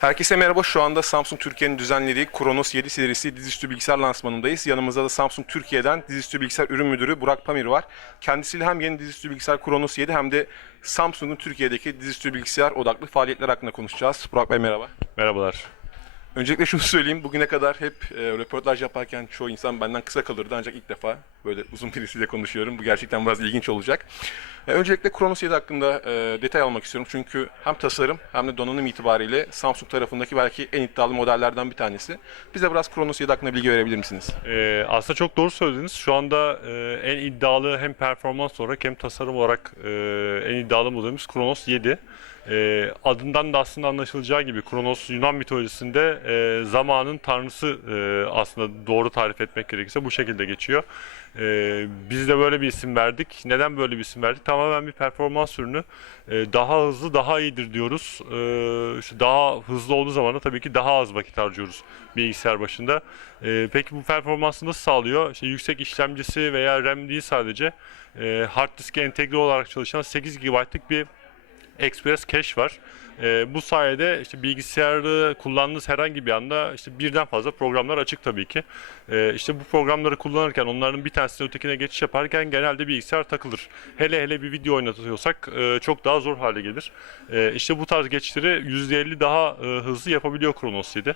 Herkese merhaba. Şu anda Samsung Türkiye'nin düzenlediği Kronos 7 serisi dizüstü bilgisayar lansmanındayız. Yanımızda da Samsung Türkiye'den dizüstü bilgisayar ürün müdürü Burak Pamir var. Kendisiyle hem yeni dizüstü bilgisayar Kronos 7 hem de Samsung'un Türkiye'deki dizüstü bilgisayar odaklı faaliyetler hakkında konuşacağız. Burak Bey merhaba. Merhabalar. Öncelikle şunu söyleyeyim. Bugüne kadar hep e, röportaj yaparken çoğu insan benden kısa kalırdı. Ancak ilk defa böyle uzun birisiyle konuşuyorum. Bu gerçekten biraz ilginç olacak. E, öncelikle Kronos 7 hakkında e, detay almak istiyorum. Çünkü hem tasarım hem de donanım itibariyle Samsung tarafındaki belki en iddialı modellerden bir tanesi. Bize biraz Kronos 7 hakkında bilgi verebilir misiniz? Ee, aslında çok doğru söylediniz. Şu anda e, en iddialı hem performans olarak hem tasarım olarak e, en iddialı modelimiz Kronos 7. E, adından da aslında anlaşılacağı gibi Kronos Yunan mitolojisinde e, zamanın tanrısı e, aslında doğru tarif etmek gerekirse bu şekilde geçiyor. E, biz de böyle bir isim verdik. Neden böyle bir isim verdik? Tamamen bir performans ürünü. E, daha hızlı, daha iyidir diyoruz. E, işte daha hızlı olduğu zaman da tabii ki daha az vakit harcıyoruz bilgisayar başında. E, peki bu performansı nasıl sağlıyor? İşte yüksek işlemcisi veya RAM değil sadece. E, hard diske entegre olarak çalışan 8 GB'lık bir Express Cache var. E, bu sayede işte bilgisayarı kullandığınız herhangi bir anda işte birden fazla programlar açık tabii ki. E, işte bu programları kullanırken onların bir tanesine ötekine geçiş yaparken genelde bilgisayar takılır. Hele hele bir video oynatıyorsak e, çok daha zor hale gelir. E, işte bu tarz geçişleri %50 daha e, hızlı yapabiliyor Kronos 7.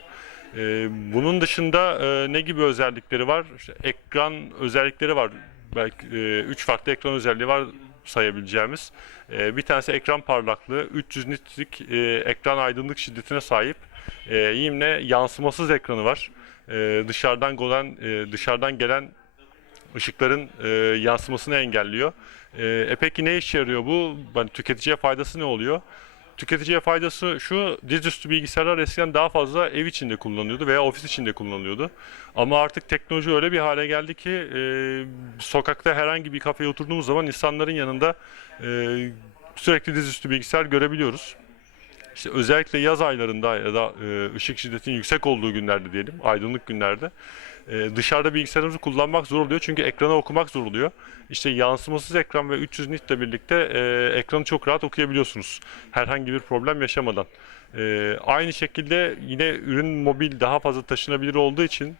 E, bunun dışında e, ne gibi özellikleri var? İşte ekran özellikleri var. Belki 3 farklı ekran özelliği var sayabileceğimiz. E, bir tanesi ekran parlaklığı, 300 nitlik e, ekran aydınlık şiddetine sahip. E, yine yansımasız ekranı var. E, dışarıdan gelen e, dışarıdan gelen ışıkların e, yansımasını engelliyor. E, e peki ne işe yarıyor bu? Yani tüketiciye faydası ne oluyor? Tüketiciye faydası şu, dizüstü bilgisayarlar eskiden daha fazla ev içinde kullanılıyordu veya ofis içinde kullanılıyordu. Ama artık teknoloji öyle bir hale geldi ki e, sokakta herhangi bir kafeye oturduğumuz zaman insanların yanında e, sürekli dizüstü bilgisayar görebiliyoruz. İşte özellikle yaz aylarında ya da e, ışık şiddetinin yüksek olduğu günlerde diyelim, aydınlık günlerde e, dışarıda bilgisayarımızı kullanmak zor oluyor çünkü ekranı okumak zor oluyor. İşte yansımasız ekran ve 300 nitle birlikte e, ekranı çok rahat okuyabiliyorsunuz herhangi bir problem yaşamadan. Aynı şekilde yine ürün mobil daha fazla taşınabilir olduğu için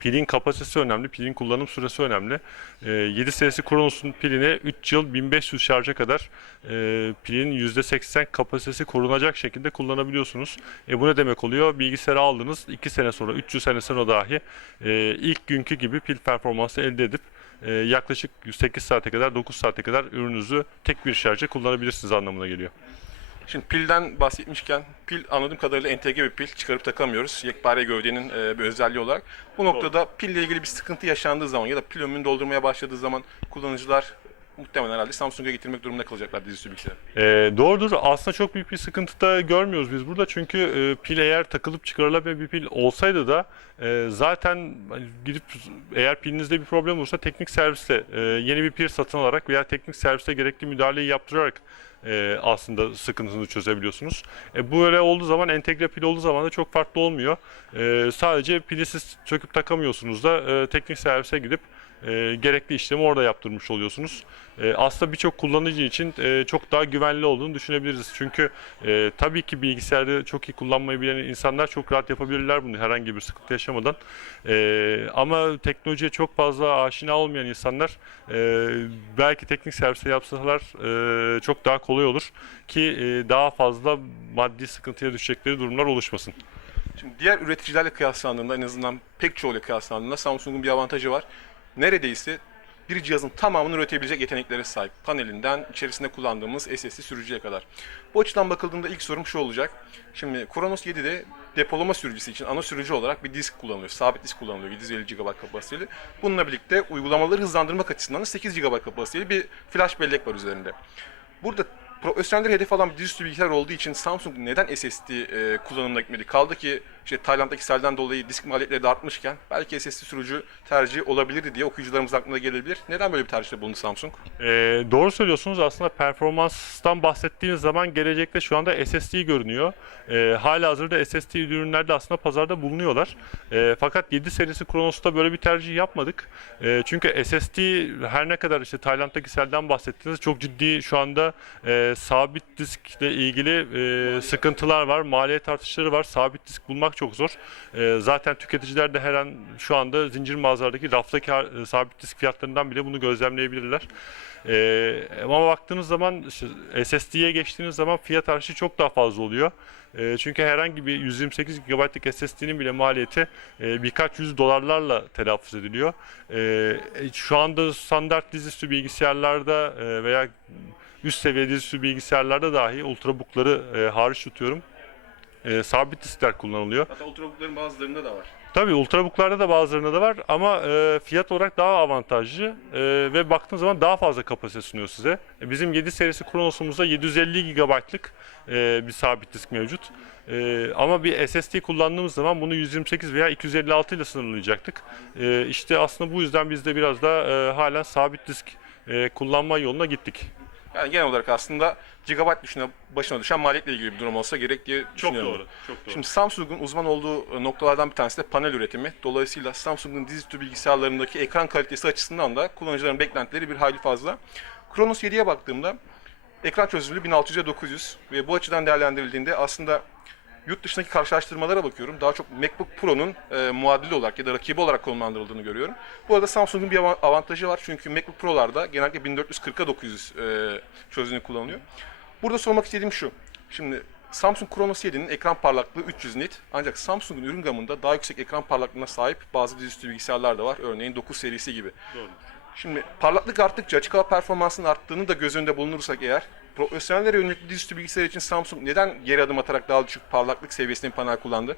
Pilin kapasitesi önemli, pilin kullanım süresi önemli. E, 7 serisi Kronos'un pilini 3 yıl 1500 şarja kadar e, pilin %80 kapasitesi korunacak şekilde kullanabiliyorsunuz. E, bu ne demek oluyor? Bilgisayarı aldınız 2 sene sonra, 300 sene sonra dahi e, ilk günkü gibi pil performansı elde edip e, yaklaşık 8 saate kadar, 9 saate kadar ürününüzü tek bir şarja kullanabilirsiniz anlamına geliyor. Şimdi pilden bahsetmişken pil anladığım kadarıyla entegre bir pil çıkarıp takamıyoruz. Yekpare gövdenin e, bir özelliği olarak. Bu noktada pille ilgili bir sıkıntı yaşandığı zaman ya da pil ömrünü doldurmaya başladığı zaman kullanıcılar muhtemelen herhalde Samsung'a getirmek durumunda kalacaklar dizüstü bilgisayar. E, doğrudur. Aslında çok büyük bir sıkıntı da görmüyoruz biz burada. Çünkü e, pil eğer takılıp çıkarılabilen bir pil olsaydı da e, zaten hani gidip eğer pilinizde bir problem olursa teknik serviste e, yeni bir pil satın alarak veya teknik serviste gerekli müdahaleyi yaptırarak e, aslında sıkıntını çözebiliyorsunuz. E, bu öyle olduğu zaman entegre pil olduğu zaman da çok farklı olmuyor. E, sadece pili siz söküp takamıyorsunuz da e, teknik servise gidip e, gerekli işlemi orada yaptırmış oluyorsunuz. E, aslında birçok kullanıcı için e, çok daha güvenli olduğunu düşünebiliriz. Çünkü e, tabii ki bilgisayarı çok iyi kullanmayı bilen insanlar çok rahat yapabilirler bunu herhangi bir sıkıntı yaşamadan. E, ama teknolojiye çok fazla aşina olmayan insanlar e, belki teknik servise yapsalar e, çok daha kolay olur ki e, daha fazla maddi sıkıntıya düşecekleri durumlar oluşmasın. Şimdi diğer üreticilerle kıyaslandığında en azından pek çoğuyla kıyaslandığında Samsung'un bir avantajı var. Neredeyse bir cihazın tamamını üretebilecek yeteneklere sahip. Panelinden içerisinde kullandığımız SSD sürücüye kadar. Bu açıdan bakıldığında ilk sorum şu olacak. Şimdi Kronos 7'de depolama sürücüsü için ana sürücü olarak bir disk kullanılıyor. Sabit disk kullanılıyor 750 GB kapasiteli. Bununla birlikte uygulamaları hızlandırmak açısından da 8 GB kapasiteli bir flash bellek var üzerinde. Burada profesyoneller hedef alan bir dizüstü bilgisayar olduğu için Samsung neden SSD e, kullanımına gitmedi? Kaldı ki işte Tayland'daki selden dolayı disk maliyetleri de artmışken belki SSD sürücü tercihi olabilirdi diye okuyucularımız aklına gelebilir. Neden böyle bir tercihte bulundu Samsung? Ee, doğru söylüyorsunuz. Aslında performanstan bahsettiğiniz zaman gelecekte şu anda SSD görünüyor. Ee, hala hazırda SSD ürünler de aslında pazarda bulunuyorlar. Ee, fakat 7 serisi Kronos'ta böyle bir tercih yapmadık. Ee, çünkü SSD her ne kadar işte Tayland'daki selden bahsettiğiniz çok ciddi şu anda e, sabit diskle ilgili e, sıkıntılar var, maliyet artışları var. Sabit disk bulmak çok zor. E, zaten tüketiciler de her an şu anda zincir mağazalardaki raftaki e, sabit disk fiyatlarından bile bunu gözlemleyebilirler. E, ama baktığınız zaman işte SSD'ye geçtiğiniz zaman fiyat artışı çok daha fazla oluyor. E, çünkü herhangi bir 128 GB'lık SSD'nin bile maliyeti e, birkaç yüz dolarlarla telaffuz ediliyor. E, şu anda standart dizüstü bilgisayarlarda e, veya üst seviye dizüstü bilgisayarlarda dahi ultrabookları e, hariç tutuyorum. E, sabit diskler kullanılıyor. Hatta ultrabookların bazılarında da var. Tabii ultrabooklarda da bazılarında da var ama e, fiyat olarak daha avantajlı e, ve baktığınız zaman daha fazla kapasite sunuyor size. E, bizim 7 serisi Kronos'umuzda 750 GB'lık e, bir sabit disk mevcut. E, ama bir SSD kullandığımız zaman bunu 128 veya 256 ile sınırlayacaktık. E, işte aslında bu yüzden biz de biraz da e, halen sabit disk e, kullanma yoluna gittik. Yani genel olarak aslında gigabyte düşüne, başına düşen maliyetle ilgili bir durum olsa gerek diye düşünüyorum. çok doğru. Şimdi Samsung'un uzman olduğu noktalardan bir tanesi de panel üretimi. Dolayısıyla Samsung'un dizüstü bilgisayarlarındaki ekran kalitesi açısından da kullanıcıların beklentileri bir hayli fazla. Kronos 7'ye baktığımda ekran çözünürlüğü 1600'e 900 ve bu açıdan değerlendirildiğinde aslında yurt dışındaki karşılaştırmalara bakıyorum. Daha çok MacBook Pro'nun e, muadili olarak ya da rakibi olarak konumlandırıldığını görüyorum. Bu arada Samsung'un bir avan- avantajı var. Çünkü MacBook Pro'larda genellikle 1440'a 900 e, çözünürlük kullanılıyor. Burada sormak istediğim şu. Şimdi Samsung Kronos 7'nin ekran parlaklığı 300 nit. Ancak Samsung'un ürün gamında daha yüksek ekran parlaklığına sahip bazı dizüstü bilgisayarlar da var. Örneğin 9 serisi gibi. Doğru. Şimdi parlaklık arttıkça açık hava performansının arttığını da göz önünde bulunursak eğer profesyonellere yönelik dizüstü bilgisayar için Samsung neden geri adım atarak daha düşük parlaklık seviyesinde panel kullandı?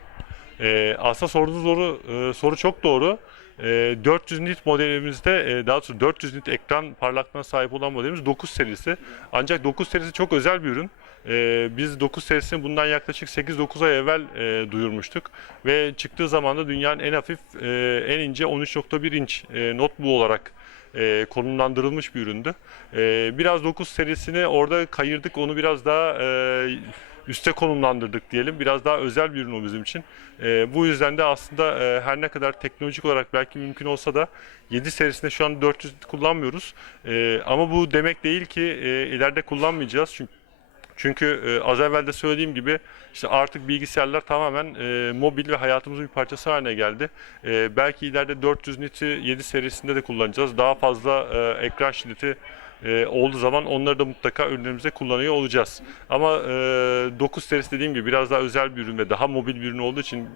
Ee, aslında sorduğunuz soru, e, soru çok doğru. Ee, 400 nit modelimizde, e, daha doğrusu 400 nit ekran parlaklığına sahip olan modelimiz 9 serisi. Ancak 9 serisi çok özel bir ürün. Ee, biz 9 serisini bundan yaklaşık 8-9 ay evvel e, duyurmuştuk. Ve çıktığı zaman da dünyanın en hafif, e, en ince 13.1 inç e, notebook olarak e, konumlandırılmış bir üründü. E, biraz 9 serisini orada kayırdık, onu biraz daha e, üste konumlandırdık diyelim. Biraz daha özel bir ürün o bizim için. E, bu yüzden de aslında e, her ne kadar teknolojik olarak belki mümkün olsa da 7 serisinde şu an 400 kullanmıyoruz. E, ama bu demek değil ki e, ileride kullanmayacağız. Çünkü çünkü e, az evvel de söylediğim gibi işte artık bilgisayarlar tamamen e, mobil ve hayatımızın bir parçası haline geldi. E, belki ileride 400 niti 7 serisinde de kullanacağız. Daha fazla e, ekran şiddeti e, olduğu zaman onları da mutlaka ürünlerimizde kullanıyor olacağız. Ama e, 9 serisi dediğim gibi biraz daha özel bir ürün ve daha mobil bir ürün olduğu için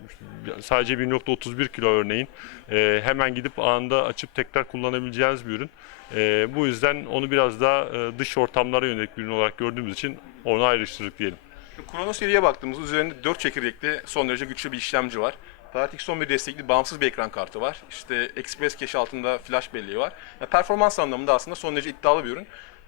sadece 1.31 kilo örneğin e, hemen gidip anında açıp tekrar kullanabileceğiniz bir ürün. E, bu yüzden onu biraz daha e, dış ortamlara yönelik bir ürün olarak gördüğümüz için onu ayrıştırdık diyelim. Kronos 7'ye baktığımızda üzerinde 4 çekirdekli son derece güçlü bir işlemci var. DirectX 11 destekli bağımsız bir ekran kartı var. İşte Express Cache altında flash belleği var. Yani performans anlamında aslında son derece iddialı bir ürün.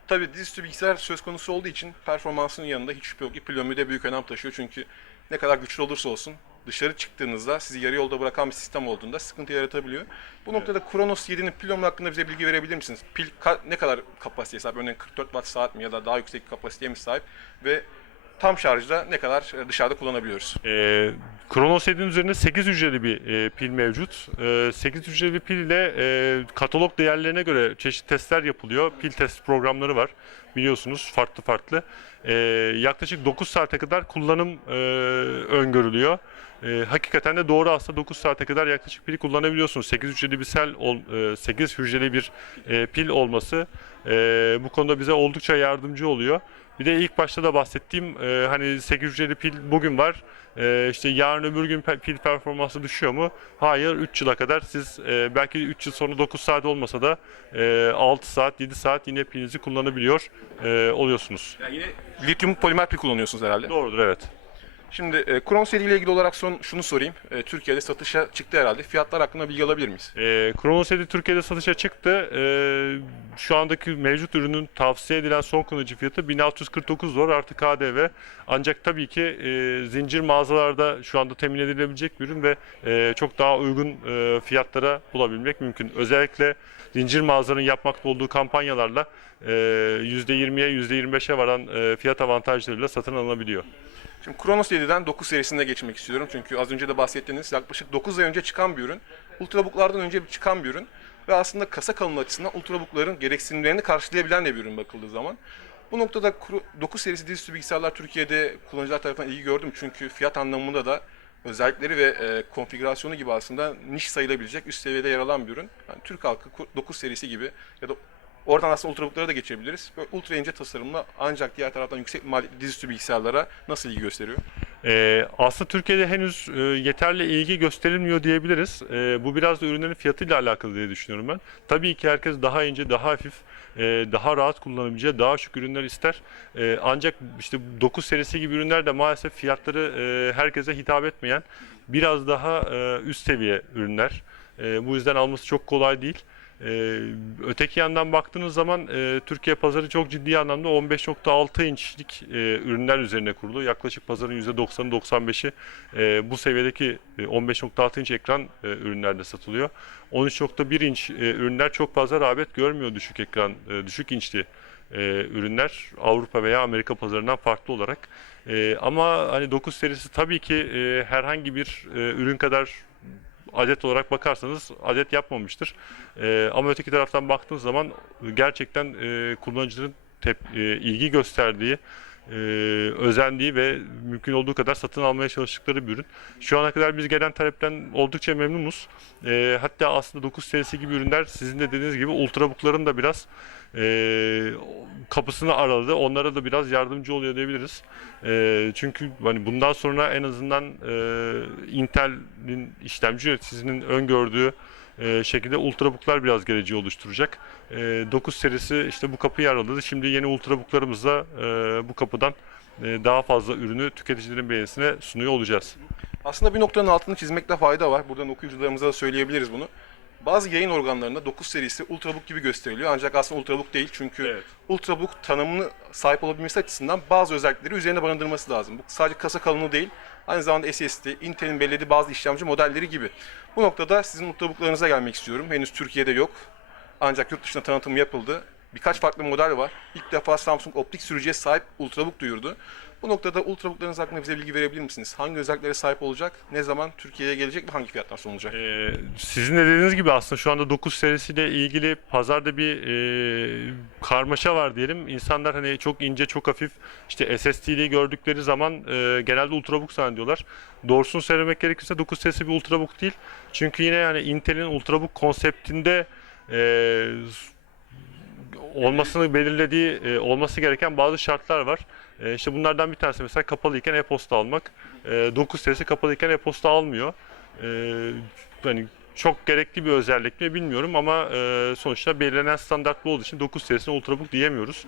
Tabii dizüstü bilgisayar söz konusu olduğu için performansının yanında hiç şüphe yok ki pil ömrü de büyük önem taşıyor. Çünkü ne kadar güçlü olursa olsun dışarı çıktığınızda sizi yarı yolda bırakan bir sistem olduğunda sıkıntı yaratabiliyor. Bu noktada Kronos 7'nin pil ömrü hakkında bize bilgi verebilir misiniz? Pil ka- ne kadar kapasiteye sahip? Örneğin 44 watt saat mi ya da daha yüksek kapasiteye mi sahip? Ve tam şarjda ne kadar e, dışarıda kullanabiliyoruz? E, Kronos 7'nin üzerinde 8 hücreli bir e, pil mevcut. E, 8 hücreli pil ile e, katalog değerlerine göre çeşitli testler yapılıyor. Pil test programları var biliyorsunuz farklı farklı. E, yaklaşık 9 saate kadar kullanım e, öngörülüyor. E, hakikaten de doğru aslında 9 saate kadar yaklaşık pili kullanabiliyorsunuz. 8 hücreli bir sel, ol, e, 8 hücreli bir e, pil olması e, bu konuda bize oldukça yardımcı oluyor. Bir de ilk başta da bahsettiğim e, hani 8 hücreli pil bugün var. E, işte yarın öbür gün pe- pil performansı düşüyor mu? Hayır 3 yıla kadar siz e, belki 3 yıl sonra 9 saat olmasa da e, 6 saat 7 saat yine pilinizi kullanabiliyor e, oluyorsunuz. Yani yine lityum polimer pil kullanıyorsunuz herhalde. Doğrudur evet. Şimdi e, Kronos 7 ile ilgili olarak son şunu sorayım. E, Türkiye'de satışa çıktı herhalde. Fiyatlar hakkında bilgi alabilir miyiz? E, Kronos 7 Türkiye'de satışa çıktı. E, şu andaki mevcut ürünün tavsiye edilen son kullanıcı fiyatı 1649 dolar artı KDV. Ancak tabii ki e, zincir mağazalarda şu anda temin edilebilecek bir ürün ve e, çok daha uygun e, fiyatlara bulabilmek mümkün. Özellikle zincir mağazanın yapmakta olduğu kampanyalarla e, %20'ye %25'e varan e, fiyat avantajlarıyla satın alınabiliyor. Şimdi Kronos 7'den 9 serisine geçmek istiyorum. Çünkü az önce de bahsettiğiniz yaklaşık 9 ay önce çıkan bir ürün. Ultrabook'lardan önce çıkan bir ürün. Ve aslında kasa kalınlığı açısından Ultrabook'ların gereksinimlerini karşılayabilen de bir ürün bakıldığı zaman. Bu noktada kuru- 9 serisi dizüstü bilgisayarlar Türkiye'de kullanıcılar tarafından ilgi gördüm. Çünkü fiyat anlamında da özellikleri ve e, konfigürasyonu gibi aslında niş sayılabilecek üst seviyede yer alan bir ürün. Yani Türk halkı ku- 9 serisi gibi ya da oradan aslında ultrabooklara da geçebiliriz. Böyle ultra ince tasarımla ancak diğer taraftan yüksek maliyetli dizüstü bilgisayarlara nasıl ilgi gösteriyor? Ee, aslında Türkiye'de henüz e, yeterli ilgi gösterilmiyor diyebiliriz. Ee, bu biraz da ürünlerin fiyatıyla alakalı diye düşünüyorum ben. Tabii ki herkes daha ince, daha hafif, e, daha rahat kullanabileceği, daha şık ürünler ister. E, ancak işte 9 serisi gibi ürünler de maalesef fiyatları e, herkese hitap etmeyen biraz daha e, üst seviye ürünler. E, bu yüzden alması çok kolay değil. Ee, öteki yandan baktığınız zaman e, Türkiye pazarı çok ciddi anlamda 15.6 inçlik e, ürünler üzerine kurulu. Yaklaşık pazarın %90'ı 95'i e, bu seviyedeki e, 15.6 inç ekran e, ürünlerde satılıyor. 13.1 inç e, ürünler çok fazla rağbet görmüyor düşük ekran, e, düşük inçli e, ürünler Avrupa veya Amerika pazarından farklı olarak. E, ama hani 9 serisi tabii ki e, herhangi bir e, ürün kadar adet olarak bakarsanız adet yapmamıştır. Ee, ama öteki taraftan baktığınız zaman gerçekten e, kullanıcıların tep- e, ilgi gösterdiği, e, özendiği ve mümkün olduğu kadar satın almaya çalıştıkları bir ürün. Şu ana kadar biz gelen talepten oldukça memnunuz. E, hatta aslında 9 serisi gibi ürünler sizin de dediğiniz gibi ultrabookların da biraz e, kapısını araladı. Onlara da biraz yardımcı oluyor diyebiliriz. E, çünkü hani bundan sonra en azından e, Intel'in işlemci üreticisinin öngördüğü e, şekilde ultrabooklar biraz geleceği oluşturacak. E, 9 serisi işte bu kapıyı araladı. Şimdi yeni ultrabooklarımızla e, bu kapıdan e, daha fazla ürünü tüketicilerin beğenisine sunuyor olacağız. Aslında bir noktanın altını çizmekte fayda var. Buradan okuyucularımıza da söyleyebiliriz bunu. Bazı yayın organlarında 9 serisi Ultrabook gibi gösteriliyor ancak aslında Ultrabook değil çünkü Evet. Ultrabook tanımını sahip olabilmesi açısından bazı özellikleri üzerine barındırması lazım. Bu sadece kasa kalınlığı değil, aynı zamanda SSD, Intel'in belirlediği bazı işlemci modelleri gibi. Bu noktada sizin Ultrabook'larınıza gelmek istiyorum. Henüz Türkiye'de yok. Ancak yurt dışında tanıtımı yapıldı. Birkaç farklı model var. İlk defa Samsung optik sürücüye sahip Ultrabook duyurdu. Bu noktada Ultrabook'larınız hakkında bize bilgi verebilir misiniz? Hangi özelliklere sahip olacak? Ne zaman Türkiye'ye gelecek ve hangi fiyatlar sunulacak? Ee, sizin de dediğiniz gibi aslında şu anda 9 serisiyle ilgili pazarda bir e, karmaşa var diyelim. İnsanlar hani çok ince, çok hafif işte SSD'yi gördükleri zaman e, genelde ultrabook zannediyorlar. Doğrusunu söylemek gerekirse 9 serisi bir ultrabook değil. Çünkü yine yani Intel'in ultrabook konseptinde e, olmasını belirlediği e, olması gereken bazı şartlar var. E, işte bunlardan bir tanesi mesela kapalıyken e-posta almak. E, 9 serisi kapalıyken e-posta almıyor. E, hani çok gerekli bir özellik mi bilmiyorum ama e, sonuçta belirlenen standart bu olduğu için 9 serisine ultrabook diyemiyoruz.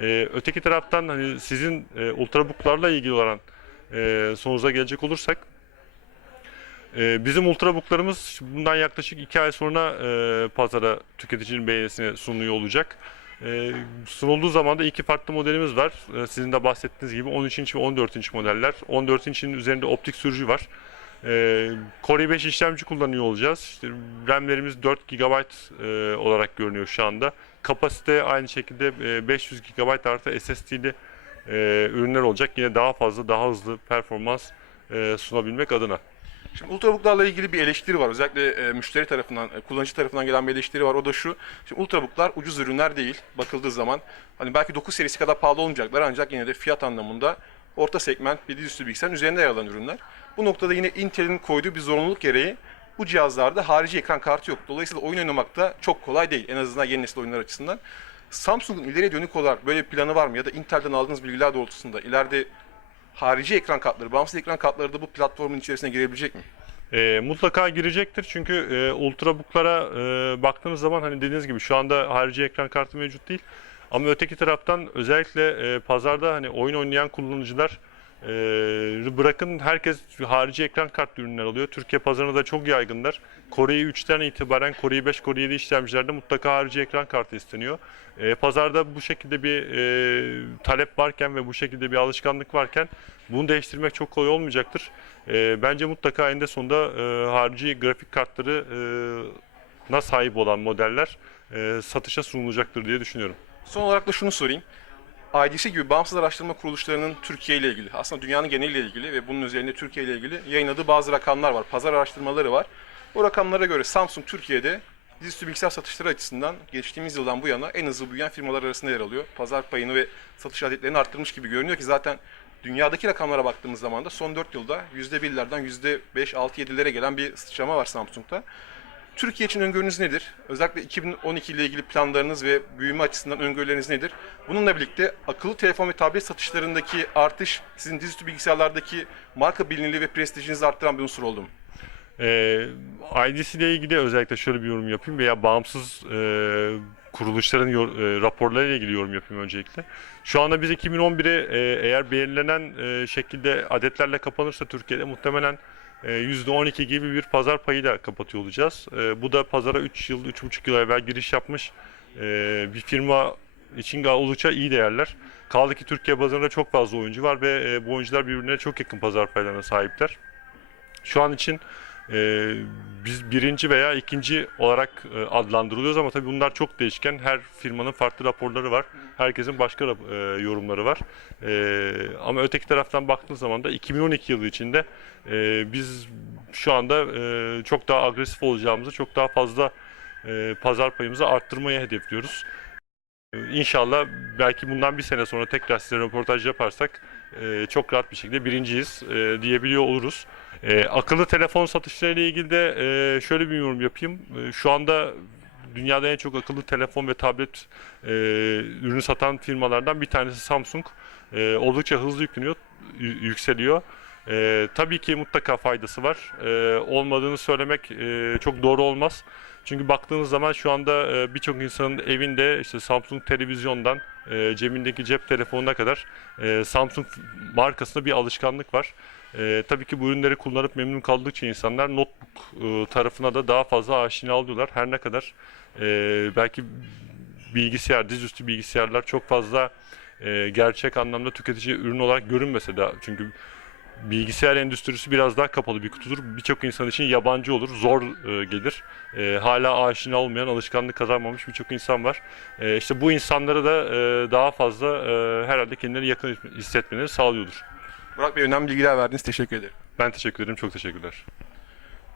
E, öteki taraftan hani sizin e, ultrabooklarla ilgili olan e, sorunuza gelecek olursak e, bizim ultrabooklarımız bundan yaklaşık 2 ay sonra e, pazara tüketicinin beğenisine sunuyor olacak. E, sunulduğu zaman da iki farklı modelimiz var. E, sizin de bahsettiğiniz gibi 13 inç ve 14 inç modeller. 14 inçin üzerinde optik sürücü var. E, Core i5 işlemci kullanıyor olacağız. İşte RAM'lerimiz 4 GB e, olarak görünüyor şu anda. Kapasite aynı şekilde e, 500 GB artı SSD'li e, ürünler olacak. Yine daha fazla, daha hızlı performans e, sunabilmek adına. Şimdi Ultrabook'larla ilgili bir eleştiri var. Özellikle e, müşteri tarafından, e, kullanıcı tarafından gelen bir eleştiri var. O da şu. Şimdi Ultrabook'lar ucuz ürünler değil bakıldığı zaman. Hani belki 9 serisi kadar pahalı olmayacaklar ancak yine de fiyat anlamında orta segment bir dizüstü bilgisayarın üzerinde yer alan ürünler. Bu noktada yine Intel'in koyduğu bir zorunluluk gereği bu cihazlarda harici ekran kartı yok. Dolayısıyla oyun oynamak da çok kolay değil. En azından yeni nesil oyunlar açısından. Samsung'un ileriye dönük olarak böyle bir planı var mı? Ya da Intel'den aldığınız bilgiler doğrultusunda ileride harici ekran kartları, bağımsız ekran kartları da bu platformun içerisine girebilecek mi? E, mutlaka girecektir çünkü e, ultrabooklara e, baktığınız zaman hani dediğiniz gibi şu anda harici ekran kartı mevcut değil. Ama öteki taraftan özellikle e, pazarda hani oyun oynayan kullanıcılar e, bırakın herkes harici ekran kartlı ürünler alıyor. Türkiye pazarında da çok yaygınlar. Core i3'ten itibaren Core i5, Core i7 işlemcilerde mutlaka harici ekran kartı isteniyor. E, pazarda bu şekilde bir e, talep varken ve bu şekilde bir alışkanlık varken bunu değiştirmek çok kolay olmayacaktır. E, bence mutlaka eninde sonunda e, harici grafik kartları e, na sahip olan modeller e, satışa sunulacaktır diye düşünüyorum. Son olarak da şunu sorayım. IDC gibi bağımsız araştırma kuruluşlarının Türkiye ile ilgili, aslında dünyanın geneliyle ilgili ve bunun üzerinde Türkiye ile ilgili yayınladığı bazı rakamlar var. Pazar araştırmaları var. O rakamlara göre Samsung Türkiye'de dizüstü bilgisayar satışları açısından geçtiğimiz yıldan bu yana en hızlı büyüyen firmalar arasında yer alıyor. Pazar payını ve satış adetlerini arttırmış gibi görünüyor ki zaten dünyadaki rakamlara baktığımız zaman da son 4 yılda %1'lerden %5, 6, 7'lere gelen bir sıçrama var Samsung'da. Türkiye için öngörünüz nedir? Özellikle 2012 ile ilgili planlarınız ve büyüme açısından öngörüleriniz nedir? Bununla birlikte akıllı telefon ve tablet satışlarındaki artış sizin dizüstü bilgisayarlardaki marka bilinirliği ve prestijinizi arttıran bir unsur oldu mu? Ee, IDC ile ilgili özellikle şöyle bir yorum yapayım veya bağımsız e, kuruluşların yor- e, raporlarıyla ilgili yorum yapayım öncelikle. Şu anda biz 2011'e e, eğer belirlenen e, şekilde adetlerle kapanırsa Türkiye'de muhtemelen e, %12 gibi bir pazar payıyla kapatıyor olacağız. E, bu da pazara 3 yıl, 3,5 yıl evvel giriş yapmış e, bir firma için oldukça iyi değerler. Kaldı ki Türkiye pazarında çok fazla oyuncu var ve e, bu oyuncular birbirine çok yakın pazar paylarına sahipler. Şu an için e, biz birinci veya ikinci olarak e, adlandırılıyoruz ama tabii bunlar çok değişken. Her firmanın farklı raporları var. Herkesin başka e, yorumları var. E, ama öteki taraftan baktığınız zaman da 2012 yılı içinde e, biz şu anda e, çok daha agresif olacağımızı, çok daha fazla e, pazar payımızı arttırmayı hedefliyoruz. E, İnşallah belki bundan bir sene sonra tekrar size röportaj yaparsak e, çok rahat bir şekilde birinciyiz e, diyebiliyor oluruz. E, akıllı telefon satışları ile ilgili de e, şöyle bir yorum yapayım. E, şu anda dünyada en çok akıllı telefon ve tablet e, ürünü satan firmalardan bir tanesi Samsung. E, oldukça hızlı yükleniyor, yükseliyor. E, tabii ki mutlaka faydası var. E, olmadığını söylemek e, çok doğru olmaz. Çünkü baktığınız zaman şu anda e, birçok insanın evinde işte Samsung televizyondan e, cebindeki cep telefonuna kadar e, Samsung markasında bir alışkanlık var. E, tabii ki bu ürünleri kullanıp memnun kaldıkça insanlar notebook e, tarafına da daha fazla aşina oluyorlar. Her ne kadar e, belki bilgisayar, dizüstü bilgisayarlar çok fazla e, gerçek anlamda tüketici ürün olarak görünmese de çünkü bilgisayar endüstrisi biraz daha kapalı bir kutudur. Birçok insan için yabancı olur, zor e, gelir. E, hala aşina olmayan, alışkanlık kazanmamış birçok insan var. E, işte bu insanlara da e, daha fazla e, herhalde kendilerini yakın hissetmeleri sağlıyordur. Burak Bey önemli bilgiler verdiniz. Teşekkür ederim. Ben teşekkür ederim, çok teşekkürler.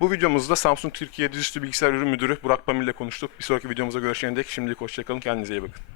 Bu videomuzda Samsung Türkiye Dizüstü Bilgisayar Ürün Müdürü Burak Pamil ile konuştuk. Bir sonraki videomuza görüşene dek şimdilik hoşçakalın. Kendinize iyi bakın.